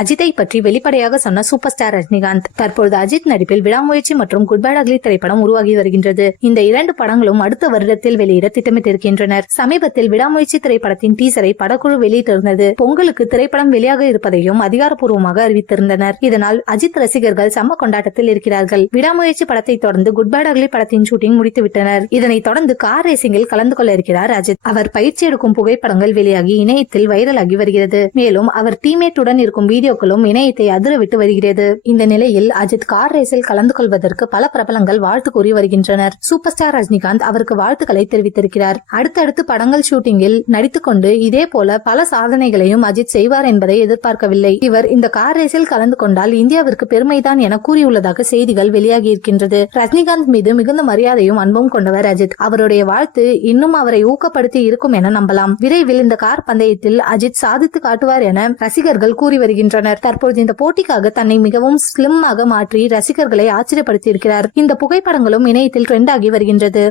அஜித்தை பற்றி வெளிப்படையாக சொன்ன சூப்பர் ஸ்டார் ரஜினிகாந்த். தற்பொழுது அஜித் நடிப்பில் விடாமுயற்சி மற்றும் குட் பேட் அக்லி திரைப்படம் உருவாகி வருகின்றது. இந்த 2 படங்களும் அடுத்த வருடத்தில் வெளியிட திட்டமிட்டிருக்கின்றனர். சமீபத்தில் விடாமுயற்சி திரைப்படத்தின் டீசரை படக்குழு வெளியிட்டிருந்தது. பொங்கலுக்கு திரைப்படம் வெளியாக இருப்பதையும் அதிகாரப்பூர்வமாக அறிவித்திருந்தனர். இதனால் அஜித் ரசிகர்கள் செம்ம கொண்டாட்டத்தில் இருக்கிறார்கள். விடாமுயற்சி படத்தை தொடர்ந்து குட் பேட் அக்லி படத்தின் ஷூட்டிங் முடித்துவிட்டனர். இதனைத் தொடர்ந்து கார் ரேசிங்கில் கலந்து கொள்ள இருக்கிறார் அஜித். அவர் பயிற்சி எடுக்கும் புகைப்படங்கள் வெளியாகி இணையத்தில் வைரலாகி வருகிறது. மேலும் அவர் டீம்மேட்டுடன் இருக்கும் வீடியோக்களும் இணையத்தை அதிரவிட்டு வருகிறது. இந்த நிலையில் அஜித் கார் ரேஸில் கலந்து கொள்வதற்கு பல பிரபலங்கள் வாழ்த்து கூறி வருகின்றனர். சூப்பர் ஸ்டார் ரஜினிகாந்த் அவருக்கு வாழ்த்துக்களை தெரிவித்திருக்கிறார். அடுத்தடுத்து படங்கள் ஷூட்டிங்கில் நடித்துக் கொண்டு இதே போல பல சாதனைகளையும் அஜித் செய்வார் என்பதை எதிர்பார்க்கவில்லை. இவர் இந்த கார் ரேஸில் கலந்து கொண்டால் இந்தியாவிற்கு பெருமைதான் என கூறியுள்ளதாக செய்திகள் வெளியாகி இருக்கின்றது. ரஜினிகாந்த் மீது மிகுந்த மரியாதையும் அன்பும் கொண்டவர் அஜித். அவருடைய வாழ்த்து இன்னும் அவரை ஊக்கப்படுத்தி இருக்கும் என நம்பலாம். விரைவில் இந்த கார் பந்தயத்தில் அஜித் சாதித்து காட்டுவார் என ரசிகர்கள் கூறி வருகின்றனர். தற்போது இந்த போட்டிக்காக தன்னை மிகவும் ஸ்லிம்மாக மாற்றி ரசிகர்களை ஆச்சரியப்படுத்தி இருக்கிறார். இந்த புகைப்படங்களும் இணையத்தில் ட்ரெண்ட் ஆகி வருகின்றது.